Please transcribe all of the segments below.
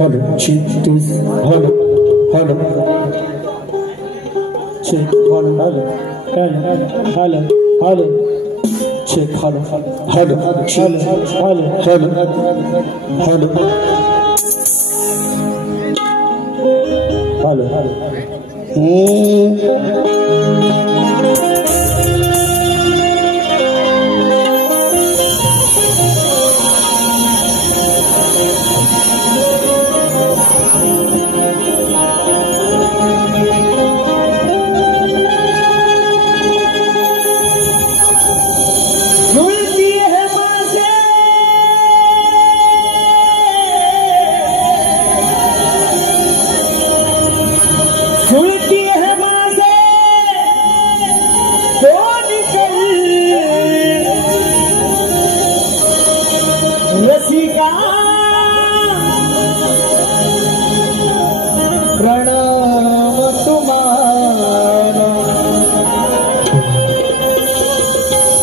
Hello, check this. Hello, hello. Check, hello, hello, hello, hello. Check, hello, hello, check, hello, hello, hello, hello. प्रणाम तुम्हारा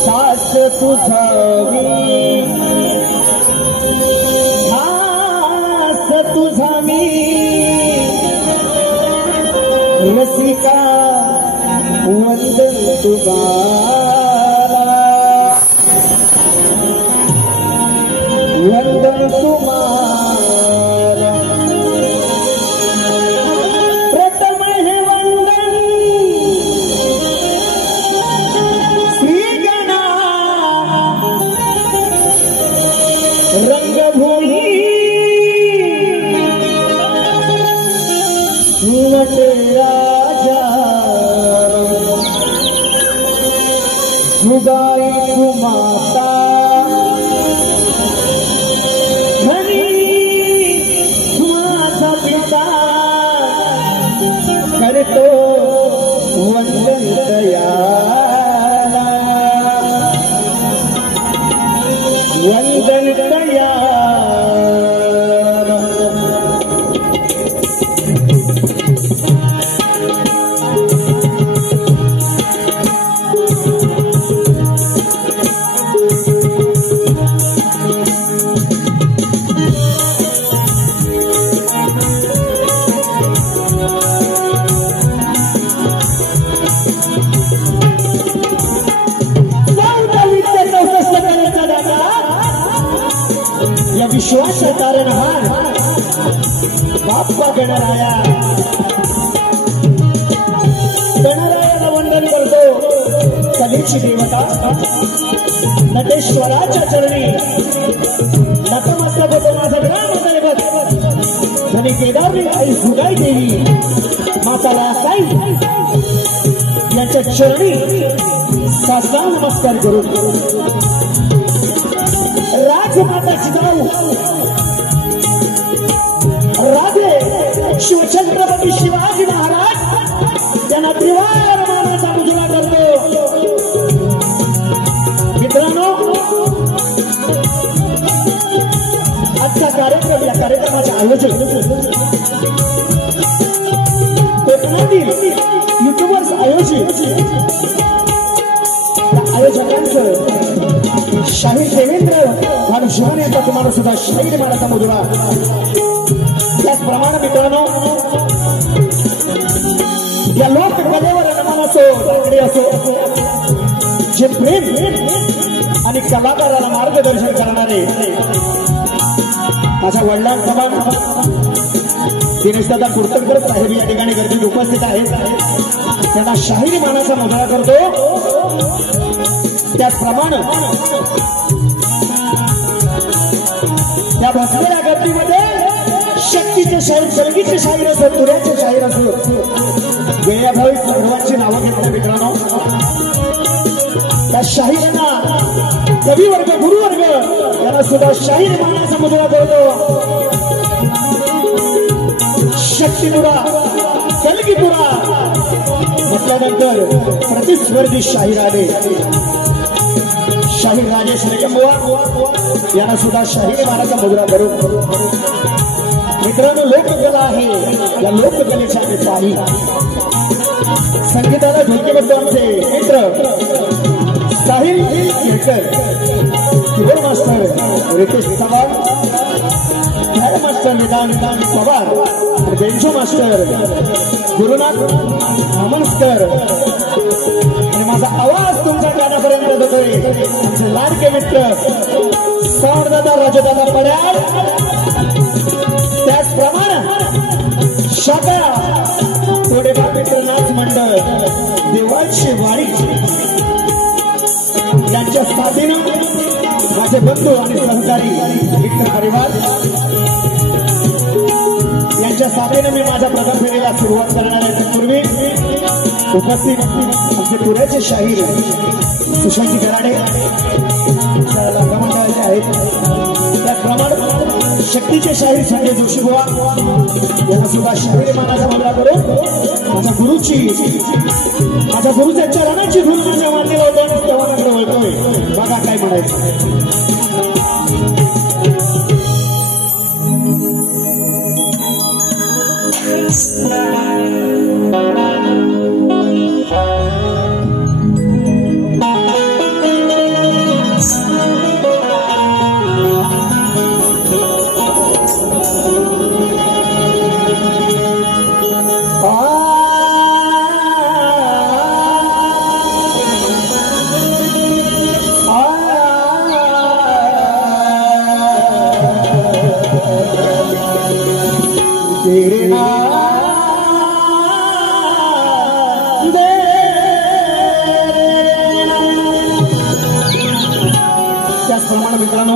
सास तुझावी हास तुझावी रसिका वंदन तुम्हारा वंदन तुम्हारा रंगभूमि राजा जुगाई कुमाता धनी माझा पिता करतो वंदन दयाला वंदन दया विश्वास कारण हार बाप्पा गणराया गणरायाला वंदन करतो कलेची देवता नटेश्वराच्या चरणी नतमस्तक होतो माझा ग्रामदैवत धनी केदारनी आई जुगाई देवी माता रासाई यांच्या चरणी साष्टांग नमस्कार करू राजमाता जिजाऊ राजे शिवछत्रपती शिवाजी महाराज यांना त्रिवार मानाचा मुजरा करतो। मित्रांनो, आजचा कार्यक्रम या कार्यक्रमाचे आयोजक कोकणातील युट्यूबर्स आयोजित आयोजकांचं शाहीर देवेंद्र आणि शिवानी यांचा तुम्हाला सुद्धा शाहीर मानाचा मुजरा। त्याचप्रमाणे मित्रांनो, या लोककलेवर नमन असो लाकडी असो जे प्रेम आणि कलाकाराला मार्गदर्शन करणारे माझ्या वडिलांप्रमाणे दिनेशदादा कुर्तनकर साहेब या ठिकाणी गर्दीत उपस्थित आहेत, त्यांना शाहीर मानाचा मुजरा करतो। त्याचप्रमाणे या बसलेल्या गर्दीमध्ये शक्तीचे शाहीर, संगीतचे शाहीर असो, तुऱ्याचे शाहीर असो, वेळाभावी सर्वांची नावं घेतली मित्रांनो। त्या शाहीरांना कविवर्ग, गुरुवर्ग यांना सुद्धा शाहीर मानाचा मुजरा करतो। शक्तीपुरा, कलगीपुरा म्हटल्यानंतर प्रतिस्पर्धी शाहीर आले। शाहीर राजेश निकमवार यांना सुद्धा शाहीर मानाचा मुजरा करू। मित्रांनो, लोककला आहे, या लोककलेच्या पाणी संगीताला ढोलकीबद्ध आमचे मित्र Sahil Kelkar, keyboard master Ritesh Chavan, master Vidhan Pawar banjo master Gurunath Amaskar आणि माझा आवाज तुमच्या कानापर्यंत जातोय आमचे लाडके मित्र सावरदादा राजदादा पड्याळ त्याचप्रमाणे शाखा तोडेगाव मित्र नाच मंडळ देवाची वाडी यांच्या साथीनं माझे बंधू आणि सहकारी मित्र परिवार यांच्या साथीनं मी माझ्या प्रथम फेरीला सुरुवात करणार आहे पूर्वी उपस्थित आमचे पुण्याचे शाहीर सुशांती कराडे मंडळाचे आहेत त्याचप्रमाणे शक्तीचे शाहीर संजय जोशी बुवा यांना सुद्धा शाहीर मानाचा मुद्रा करून माझ्या गुरुच्या चरणाची धूल माझ्या मान्य होतो तेव्हा वळतोय बघा काय म्हणायचं त्याचप्रमाणे मित्रांनो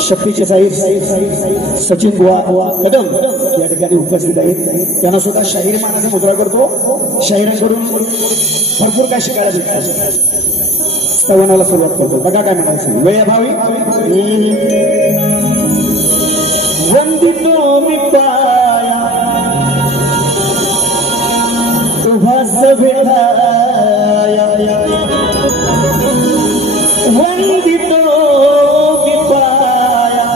शक्तीचे साहिब सचिन बुवा कदम या ठिकाणी उपस्थित आहेत त्यांना सुद्धा शाहीर मानाचा मुद्रा करतो शाहिरांकडून भरपूर काय शिकायला भेटतात स्तवनाला सुरुवात करतो बघा काय म्हणायचं वेळ भावी वंदितो मी पाया तुझा सभेदाया वंदितो मी पाया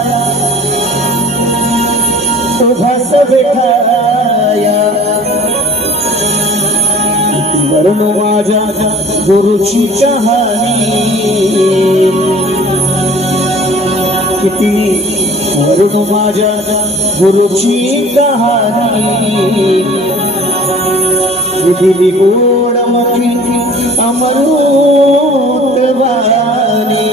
तुझा सभेदाया वरुण माझ्या गुरुची कहाणी किती वरुण माझ्या गुरुची कहाणी विधी गोड मुखी अमृत वाणी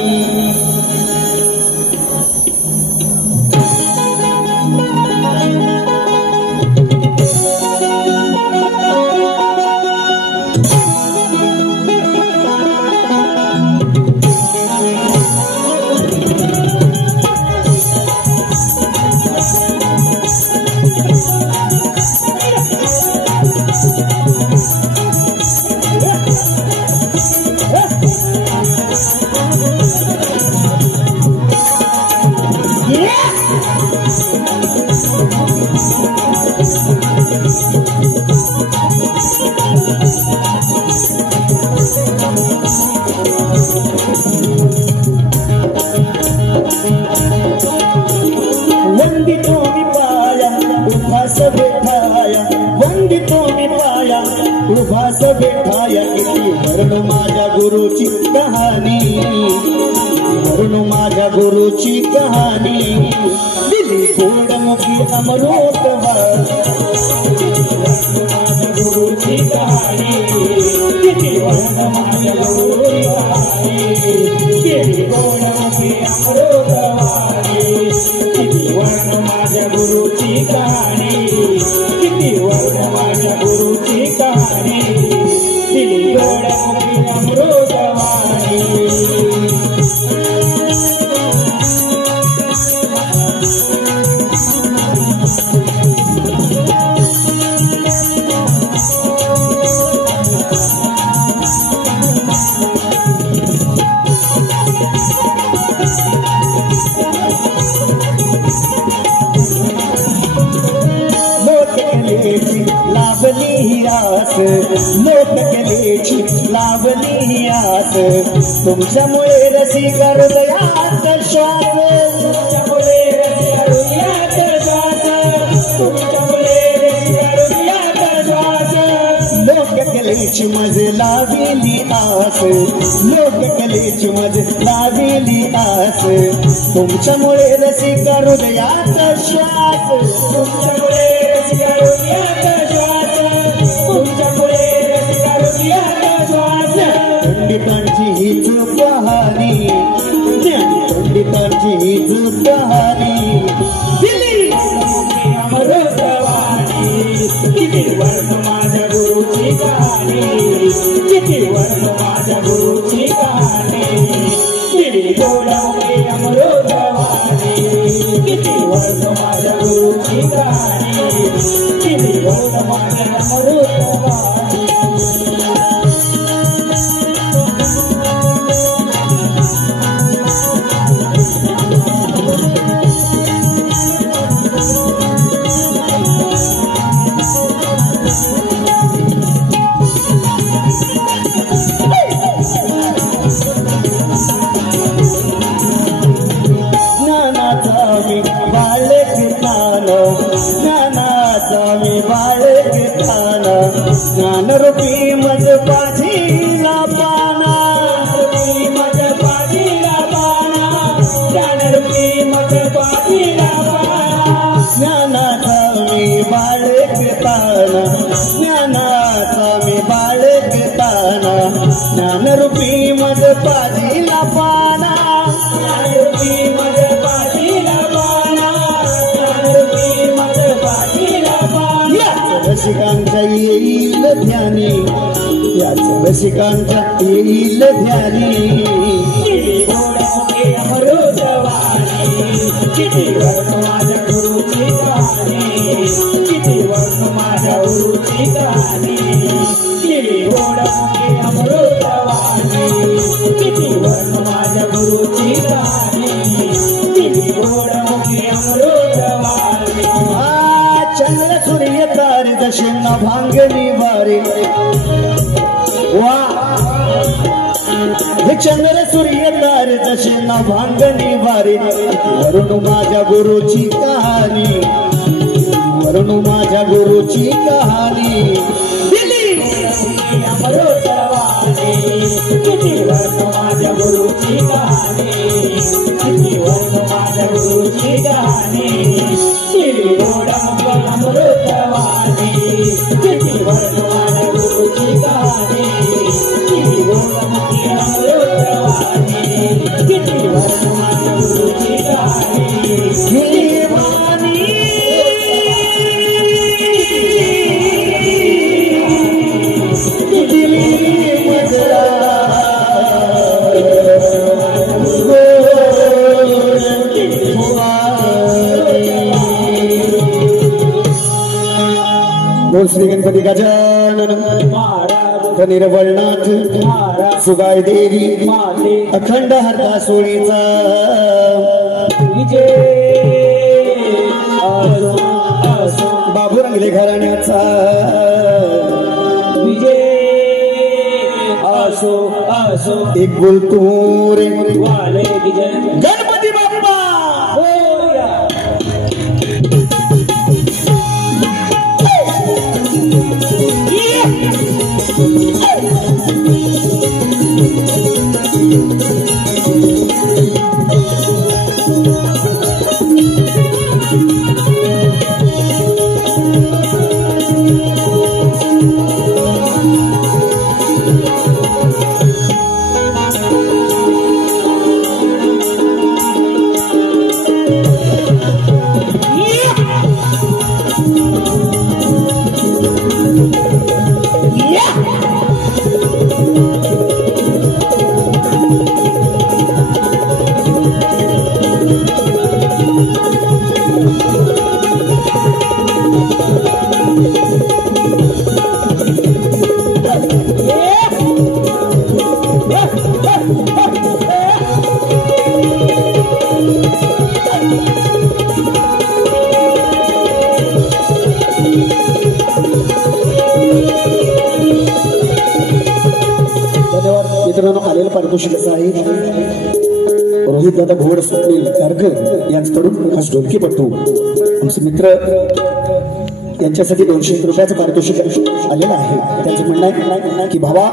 उभास बेठाया किती वरुण माझ्या गुरुची कहाणी वरुण माझ्या गुरुची कहाणी दिली गोडमुखी अमृत माझ्या गुरुची कहाणी किती वरुण माझ्या गुरुची कहाणी दिली गोडमुखी अमृत किती वरुण माझ्या गुरुची कहाणी किती वरुण माझ्या गुरुची कहाणी दिली गोडमुखी अमृतवाणी लावली आस लोककलेची लावली आस तुमच्यामुळे रसिक हृदयात श्वास तुमच्यामुळे रसिक हृदयात श्वास तुमच्यामुळे रसिक हृदयात श्वास लोककलेची कलेची माझे लावेली आस, लोककलेची माझे लावेली आस, तुमच्यामुळे रसिका हृदयात श्वास, तुमच्यामुळे रसिका हृदयात श्वास, तुमच्यामुळे रसिका हृदयात श्वास. पंडितांची हीच कहाणी, पंडितांची हीच कहाणी, दिली अमृतवाणी. किती वर्ष माझ्या गुरुची कहाणी, किती वर्ष माझ्या गुरुची कहाणी, दिली गोडवली अमृतवाणी. किती वर्ष माझ्या गुरुची कहाणी, किती वर्ष माझ्या अमृतवाणी. ज्ञानरूपी मज पाठीला पाना, मज पाठीला पाना, ज्ञानरूपी मज पाठीला पाना. ज्ञानाचा मी बाळगताना, ज्ञानाचा मी बाळगताना, ज्ञानरूपी मज पाठीला पाना, ज्ञानरूपी मज पाठीला पाना, ज्ञानरूपी मज पाठीला पाना. रसिकांच्या येईल ध्यानी, याच रसिकांच्या येईल ध्यानी. किती गोडवली अमृतवाणी, किती वर्ष माझ्या गुरुची कहाणी, किती वर्ष माझ्या गुरुची कहाणी, किती गोडवली अमृतवाणी. किती वर्ष माझ्या गुरुची कहाणी, किती गोडवली अमृतवाणी. चंद्र सूर्य तारे दशेना भांगली वारे, वा चंद्र सूर्य तारे दशेना भांगली वारे. वरून माझ्या गुरुची कहाणी, वरून माझ्या गुरुची कहाणी, दिली अमृतवाणी. किती वर्ष माझ्या गुरुची कहाणी, किती वर्ष माझ्या गुरुची कहाणी, दिली अमृतवाणी. किती वर्ष माझ्या गुरुची कहाणी, किती गोडमुखी अमृतवाणी. किती वर्ष माझ्या गुरुची कहाणी, दिली वाणी. दिली मजरा बोल श्री गणपती गजानन महाराज. निर्वळनाथ सुगाय देवी अखंड हरता सोळीचा विजय बाबू रंगले घराण्याचा विजय असो असो. एक बोलतो रे वाले विजय गणपती बाप्पा. मित्रांनो आलेलं पारितोषिक असं आहे रोहित दादा घोड स्वप्नील गारकर यांच्याकडून खास ढोलकीपट्टू आमचे मित्र यांच्यासाठी 200 रुपयाचं पारितोषिक आलेला आहे. त्यांचं म्हणणं आहे की भावा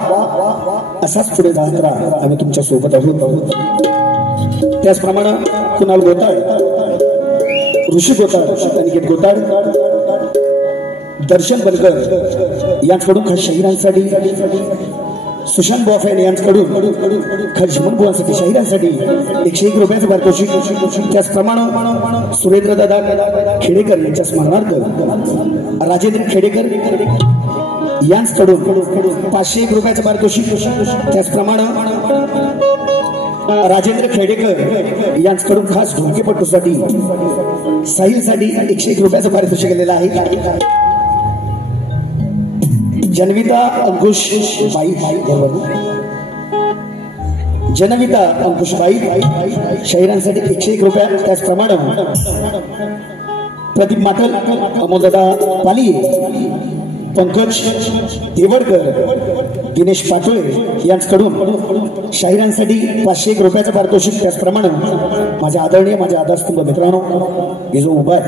असाच पुढे जात राहा, आम्ही तुमच्या सोबत आहोत. त्याचप्रमाणे कुणाल गोताड, ऋषी गोताड, अनिकेत गोताड, दर्शन बनकर यांच्याकडून खास शाहिरांसाठी, सुशांत बॉफेन यांच्याकडून खास बुवांसाठी शाहिरांसाठी 101 रुपयाचं पारितोषिक. त्याचप्रमाणे सुरेंद्र दादा खेडेकर यांच्या स्मरणार्थ राजेंद्र खेडेकर यांच्याकडून 501 रुपयाचं पारितोषिक. त्याचप्रमाणे राजेंद्र खेडेकर यांच्याकडून खास ढोलकीपट्टूसाठी साहिलसाठी 101 रुपयाचं पारितोषिक केलेलं आहे. जनविता अंकुशबाई, जनविता अंकुशबाई शाहिरांसाठी 101 रुपया. त्याचप्रमाणे प्रदीप माटल, अमोलदादा पाली, पंकज देवडकर, दिनेश पाटोळे यांच्याकडून शाहिरांसाठी 501 रुपयाचं पारितोषिक. त्याचप्रमाणे माझ्या आदरणीय, माझ्या आधारस्तंभ मित्रांनो, हे जो उभा आहे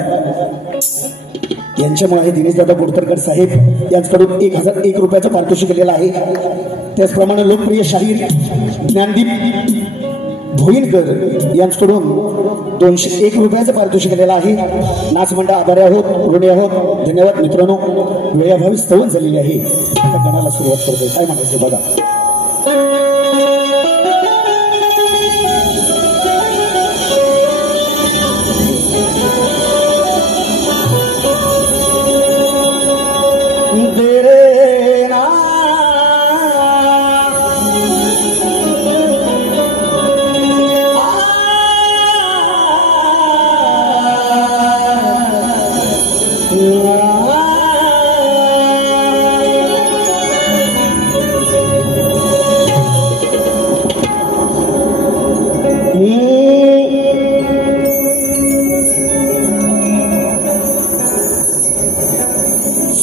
यांच्यामुळे आहे दिनेश दादा बोरतरकर साहेब यांच्याकडून 1001 रुपयाचं पारितोषिक केलेलं आहे. त्याचप्रमाणे लोकप्रिय शाहीर ज्ञानदीप भोईनकर यांच्याकडून 201 रुपयाचं पारितोषिक केलेलं आहे. नाचमंडळ आभारी आहोत, ऋणी आहोत. धन्यवाद मित्रांनो. वेळाभावी स्तवन झालेली आहे. आता गाण्याला सुरुवात करतोय. काय म्हणायचं बघा.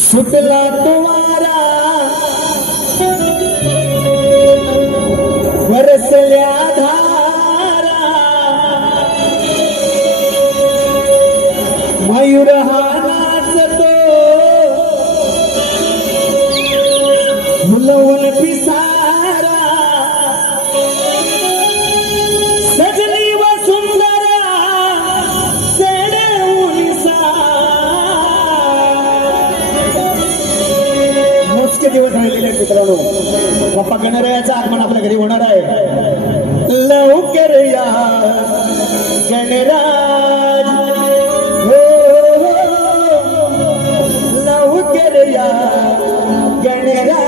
सुटला तुम्हारा बरसल्या धारा, मयूर हा नाचतो मुलवून पिसारा, सजनी व सुंदरा सेडवून दिवस राहिलेले मित्रांनो. बाप्पा गणरायाचं आगमन आपल्या घरी होणार आहे. लवकर या गणराज, हो लवकर या गणराज.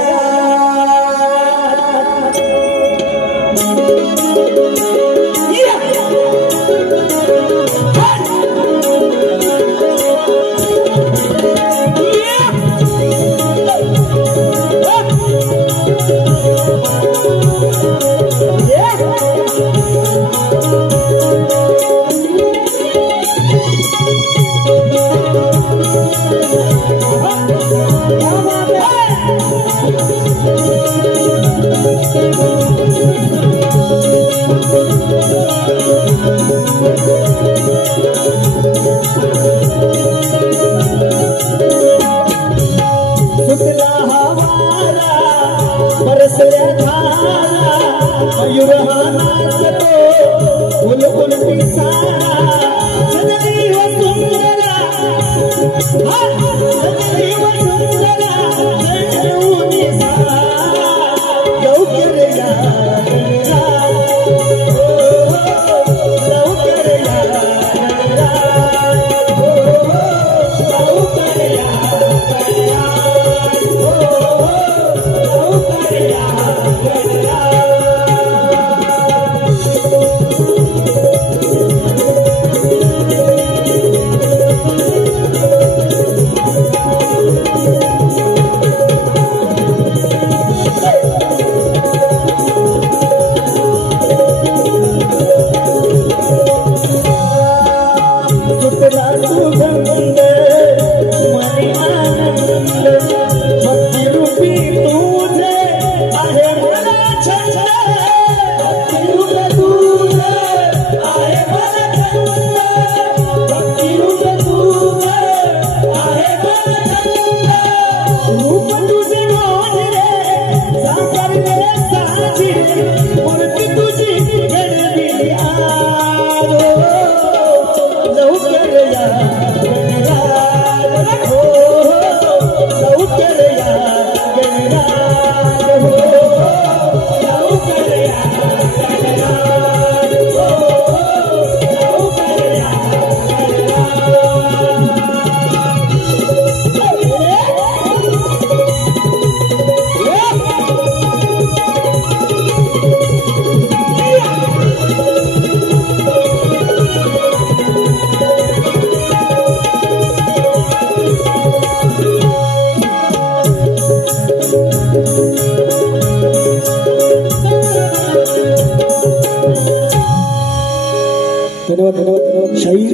धन्यवाद शाहीर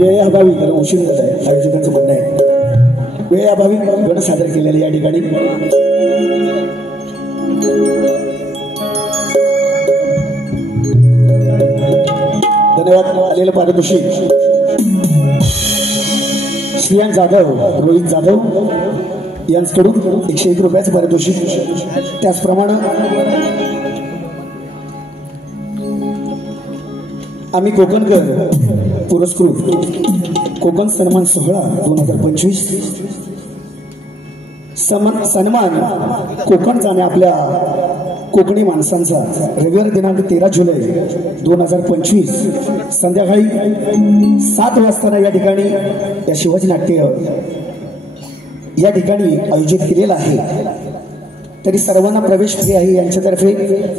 वेळेअभावी कारण उशीर झाला आहे आयोजकांचं म्हणणं आहे वेळेअभावी गणेश सादर केलेले या ठिकाणी धन्यवाद आलेलं पारितोषिक श्रियान जाधव रोहित जाधव यांच्याकडून 101 रुपयाचं पारितोषिक त्याचप्रमाणे आम्ही कोकणकर पुरस्कृत कोकण सन्मान सोहळा 2025 सन्मान कोकणचा आणि आपल्या कोकणी माणसांचा रविवार दिनांक 13 जुलै 2025 संध्याकाळी 7 वाजता या ठिकाणी या शिवाजी नाट्य या ठिकाणी आयोजित केलेला आहे तरी सर्वांना प्रवेश फ्री आहे यांच्यातर्फे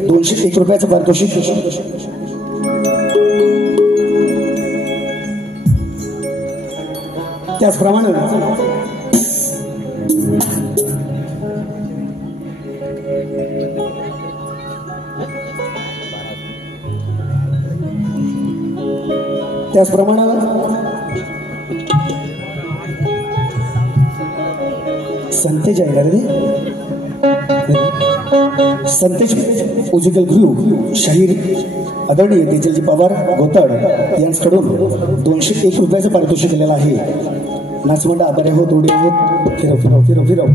201 रुपयाचं पारितोषिक त्याचप्रमाणे संतेज आहे का रे संतेज म्युझिकल ग्रुप शाहीर आदरणीय तेजलजी पवार गोताड यांच्याकडून 201 रुपयाचं पारितोषिक दिलेलं आहे नाचमंडळ आभारी हो थोडे हो फिरव फिरव फिरव फिरव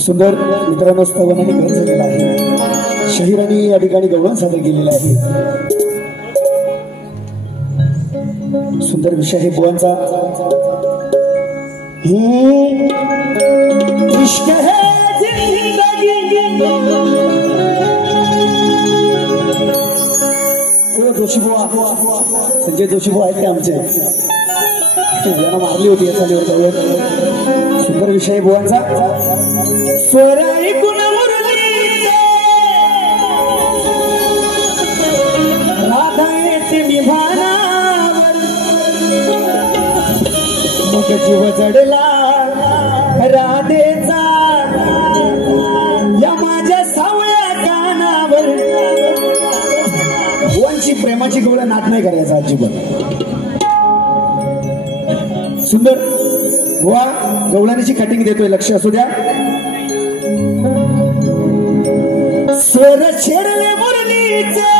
सुंदर मित्रांनो स्तवनाने भेट झालेला आहे शाहिरांनी या ठिकाणी गौरव सादर केलेला आहे सुंदर विषय आहे बुवांचा इश्क है जिंदगी जोशी बुवा संजय जोशी बुवा आहेत ते आमचे यांना मारली होती या चालीवर सुंदर विषय आहे बुवांचा स्वर ऐकून मुरलीचे राधा येते विभानावर मग जीव जडला राधेचा या माझ्या सावळ्या कानावर बुवांची प्रेमाची गवळण नाट नाही करायचा अजिबात सुंदर बुवा गवळणीची कटिंग देतोय लक्ष असू द्या स्वर छेडले मुरलीचे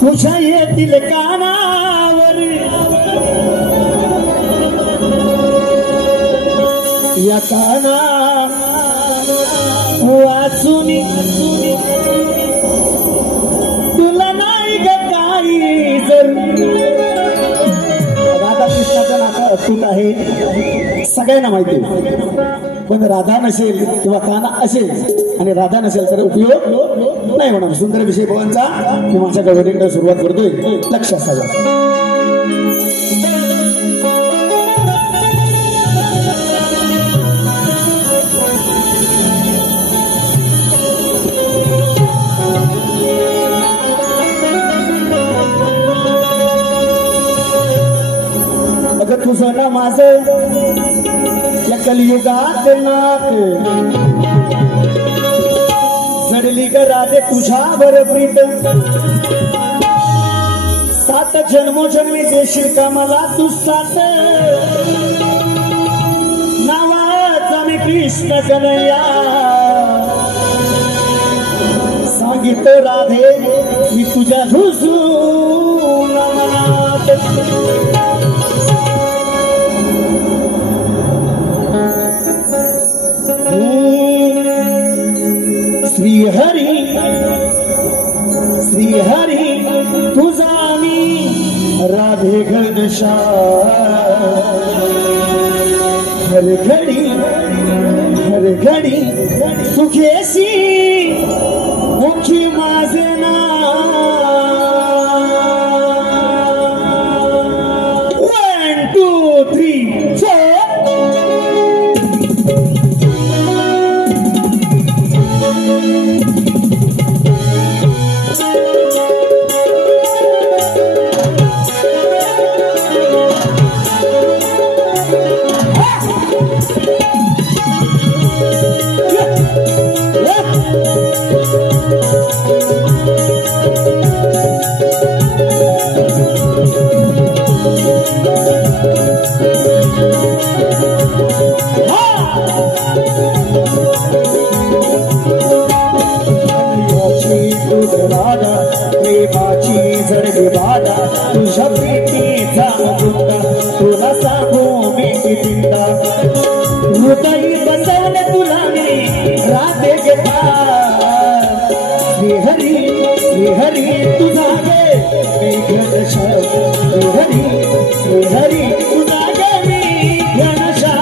तुझ्या येतील कानावर या काना वाचून तुला नाही ग काही जर राधाकृष्णाचं नातं अतूट आहे सगळ्यांना माहिती पण राधा नसेल किंवा काना असेल आणि राधा नसेल तर उपयोग नाही होणार सुंदर विषय भवांचा मी माझ्या गवळणीकडे सुरुवात करतोय लक्ष असावं अगं तुझं ना माझं या कलियुगात नाक जडली ग राधे तुझ्यावर प्रीत 7 जन्मोजन्मी देशील का मला तू 7 नावाचा मी कृष्ण कन्हैया सांगितलं राधे मी तुझ्या हुजूर मनात श्रीहरी तुझा मी राधे घनशा हर घडी सुखेसी मुखी माझे ना 1 2 3 4 तुझ्या प्रीतीचा मुद्दा तुला सांगू मी चिंता हृदयी बसवले तुला मी राधे घेता श्रीहरी तुझा गे मी घनशा श्रीहरी तुझा गे मी घनशा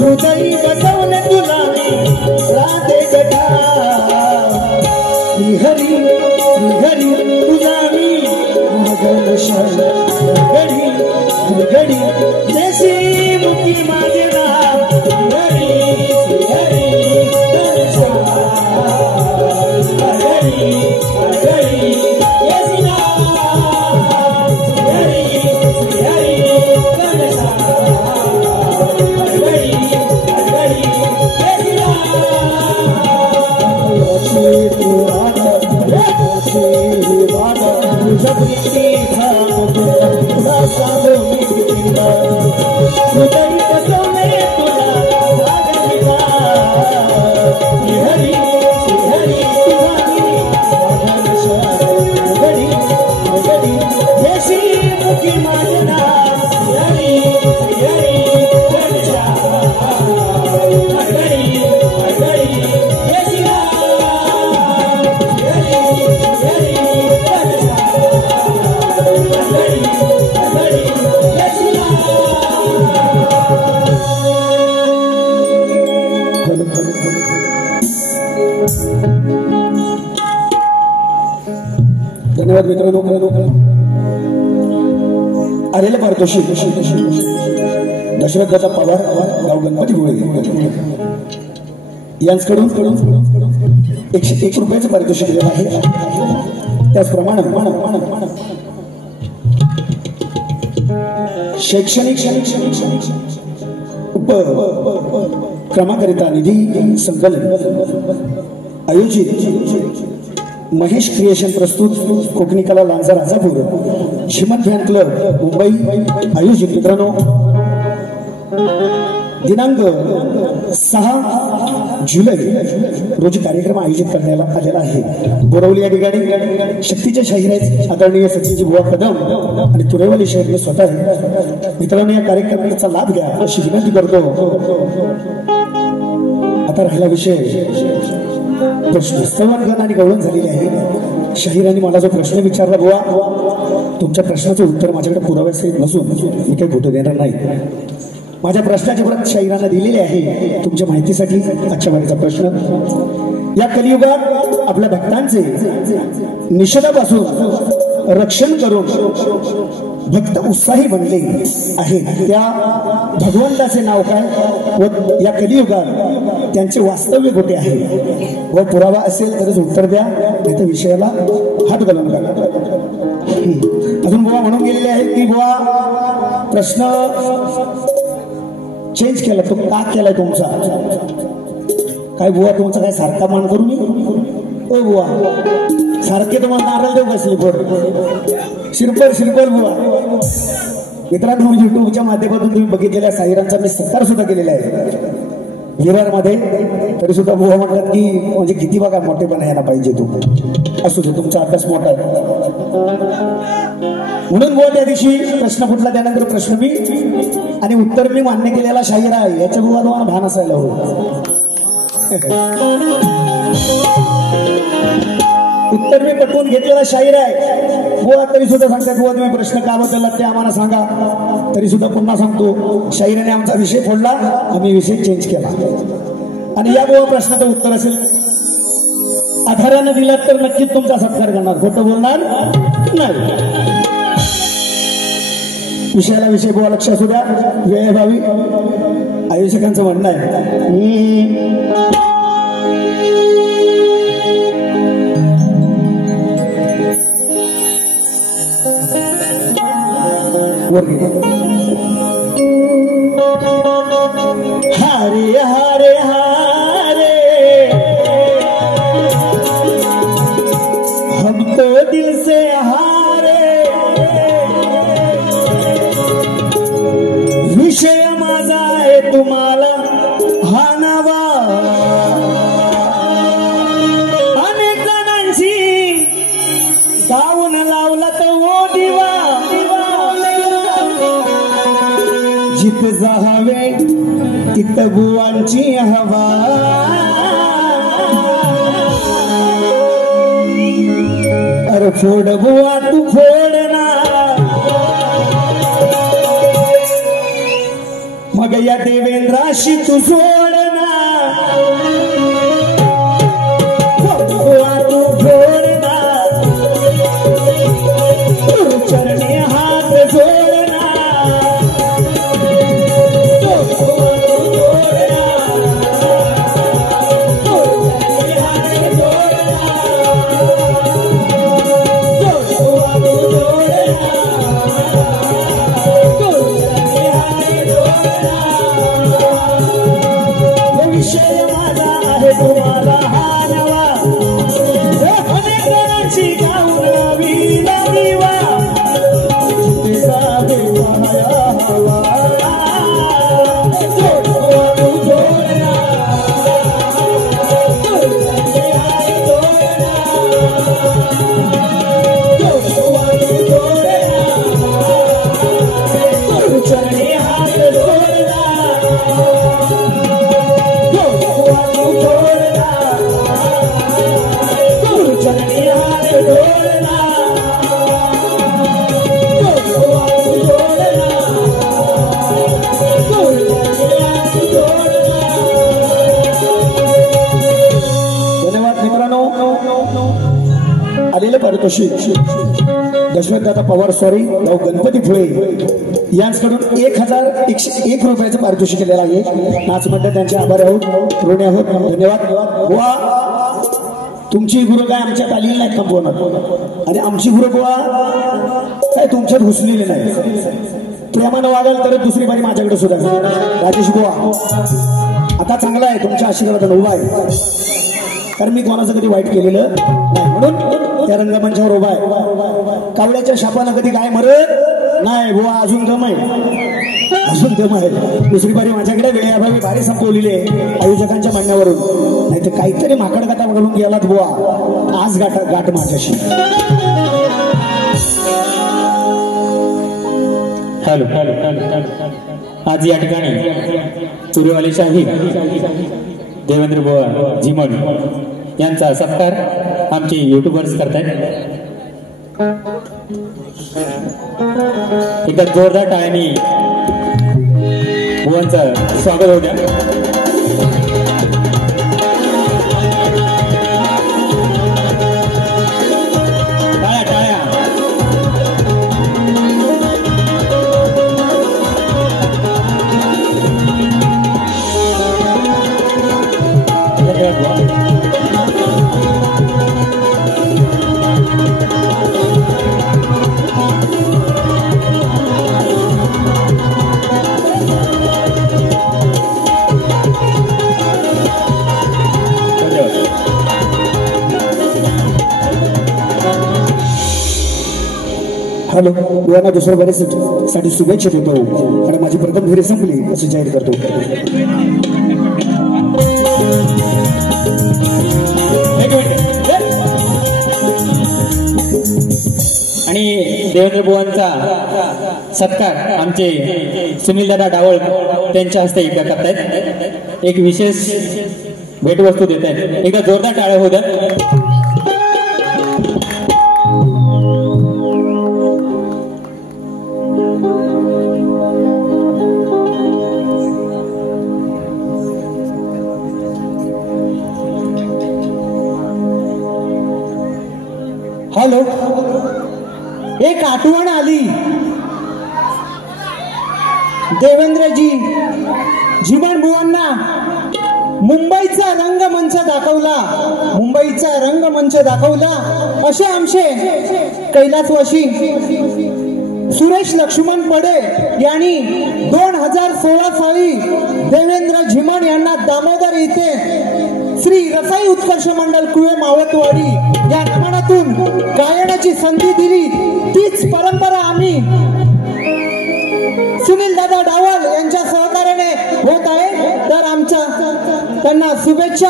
हृदयी बसवले तुला राधे गटा श्रीहरी तुझा मी घनशा घडी जैसी मुखी माझे नाव श्रीहरी घनशा घडी जैसी नाव श्रीहरी घनशा धन्यवाद मित्रांनो. आलेले पारितोषिक दशरथाचा पवार गाव गणपती गोळे यांच्याकडून 101 रुपयाचं पारितोषिक दिलेलं आहे. त्याचप्रमाणे शैक्षणिक उपक्रमाकरिता निधी संकलन आयोजित महेश क्रिएशन प्रस्तुत कोकणी कला लांजा राजापूर झिमत फॅन क्लब मुंबई आयोजित मित्रांनो दिनांक 6 जुलै रोजी कार्यक्रम आयोजित करण्यात आलेला आहे. बोरवली या ठिकाणी शक्तीचे शाहीर आहेत आदरणीय सचिनजी बुवा कदम आणि तुरेवाली शाहीर स्वतः. मित्रांनो या कार्यक्रमाचा लाभ घ्या अशी विनंती करतो. आता राहिला विषय प्रश्न. स्तवन गण आणि गवळण झालेली आहे. शाहिरांनी मला जो प्रश्न विचारला बुवा तुमच्या प्रश्नाचं उत्तर माझ्याकडे पुराव्यासहित नसून मी काही खोटं देणार नाही. माझ्या प्रश्नाची प्रत शाहिरांना दिलेली आहे तुमच्या माहितीसाठी. आजच्या बारीचा प्रश्न, या कलियुगात आपल्या भक्तांचे निषेधापासून रक्षण करून भक्त उत्साही बनले आहेत त्या भगवंताचे नाव काय व या कलियुगात त्यांचे वास्तव्य कुठे आहे व पुरावा असेल तरच उत्तर द्या, नाही तर विषयाला हात घालून नका. अजून बुवा म्हणून गेलेले आहेत की बुवा प्रश्न चेंज केला, तो का केलाय तुमचा? काय बुवा तुमचा काय सारखा मान करू मी? ओ बुवा सारखे तुम्हाला नारळ देऊ का? शिरपल बुवा. मित्रांनो, युट्यूबच्या माध्यमातून तुम्ही बघितलेल्या शाहिरांचा मी सत्कार सुद्धा केलेला आहे विरारमध्ये. तरी सुद्धा बुवा म्हणतात की म्हणजे किती बघा मोठेपणा यायला पाहिजे. तू असू दे, तुमचा अभ्यास मोठा आहे म्हणून बुवा त्या दिवशी प्रश्न फुटला, त्यानंतर प्रश्न मी आणि उत्तर मी मान्य केलेला शाहीर आहे याच्या बुवा तुम्हाला भान असायला हवं. उत्तर मी पटवून घेतलेला शाहीर आहे बुवा. तरी सुद्धा सांगतात बुवा तुम्ही प्रश्न का बदललात ते आम्हाला सांगा. तरी सुद्धा पुन्हा सांगतो, शाहिराने आमचा विषय फोडला, आम्ही विषय चेंज केला. आणि या बुवा प्रश्नाचं उत्तर असेल आधारानं दिलात तर नक्कीच तुमचा सत्कार करणार, खोटं बोलणार नाही. विषयाला विषय बुवा लक्ष असू द्या, वेळेभावी आयोजकांचं म्हणणं आहे. हारे हारे हारे हम तो दिल से हारे, विषय माझा आहे तुम्हाला हा नवा. अनेक जणांची गाऊन लावला तर ओ दिवा, जिथ जावे तिथं बुवांची हवा. अरे फोड बुवा तू फोड ना, मग या देवेंद्राशी तू जोड ना. फोड बुवा तू फोड ना, चरणी हात जोड. पारितोषिक दशरथदादा पवार स्वारी भाऊ गणपती फुले यांच्याकडून 1101 रुपयाचं पारितोषिक केलेलं आहे. नाच मंडळ त्यांचे आभारी आहोत, ऋणी आहोत, धन्यवाद. वा तुमची गुरु काय आमच्यात आलेली नाही कंपवणार आणि आमची गुरु बुवा काय तुमच्यात घुसलेली नाही. प्रेमानं वागाल तर दुसरी बारी माझ्याकडे सुद्धा. राजेश बुवा आता चांगला आहे, तुमच्या आशीर्वादाने उभा आहे, कारण मी कोणाचं कधी वाईट केलेलं नाही म्हणून त्या रंगमंचावर उभा आहे. कावड्याच्या शापानं कधी काय मरत नाही बुवा. अजून दम आहे, अजून दम आहे. दुसरी बारी माझ्याकडे वेळेअभावी भारी संपवलेली आहे आयोजकांच्या म्हणण्यावरून, नाही तर काहीतरी माकड गाठा घालून गेलात बुवा. आज गाठ माझ्याशी. हॅलो, आज या ठिकाणी चुरीवाले शाहीर देवेंद्र बुवा जिमण यांचा सत्कार आमचे युट्यूबर्स करतायत. एकदा जोरदार टाळ्यांनी बुवांचं स्वागत होऊ द्या. टाळ्या टाळ्या. धन्यवाद बुवा. हॅलो, बुवांना दुसऱ्या बरेचसाठी शुभेच्छा देतो आणि माझी प्रथम फेरी संपली असं जाहीर करतो. आणि देवेंद्र बुवांचा सत्कार आमचे सुनीलदादा डावळ त्यांच्या हस्ते करतायत. एक विशेष भेटवस्तू देत आहेत. एकदा जोरदार टाळ्या होऊ द्या. हॅलो, एक आठवण आली. देवेंद्रजी झिमण बुवांना मुंबईचा रंगमंच दाखवला. असे आमचे कैलासवासी सुरेश लक्ष्मण पडे यांनी 2016 साली देवेंद्र झिमण यांना दामोदर येथे श्री रसाई उत्कर्ष मंडल कुवे मावतवाडी या नामातून गायनाची संधी दिली. तीच परंपरा आम्ही सुनील दादा डावल यांच्या सहकार्याने होत आहे. तर आमच्या त्यांना शुभेच्छा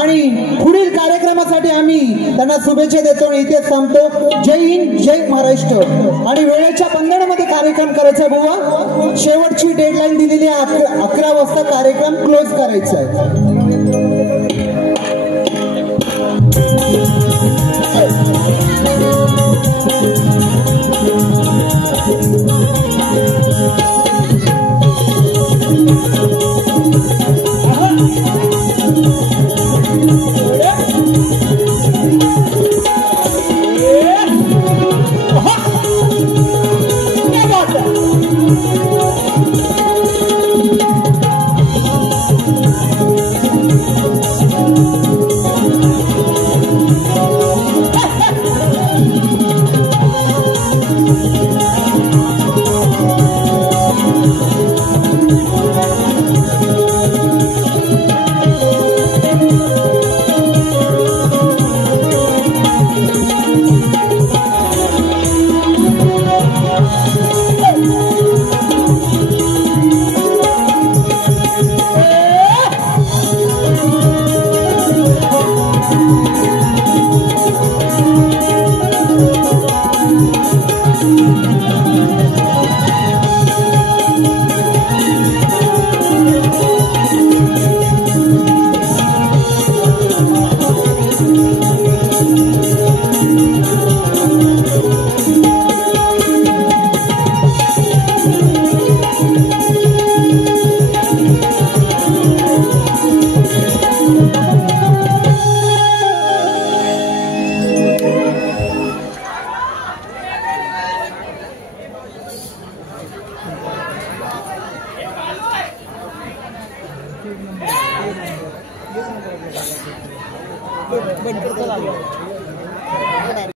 आणि पुढील कार्यक्रमासाठी आम्ही त्यांना शुभेच्छा देतो आणि इथे थांबतो. जय हिंद, जय महाराष्ट्र. आणि वेळेच्या बंधनामध्ये कार्यक्रम करायचा बुवा. शेवटची डेडलाईन दिलेली आहे. 11 वाजता कार्यक्रम क्लोज करायचा आहे. बंद करतो लागलो.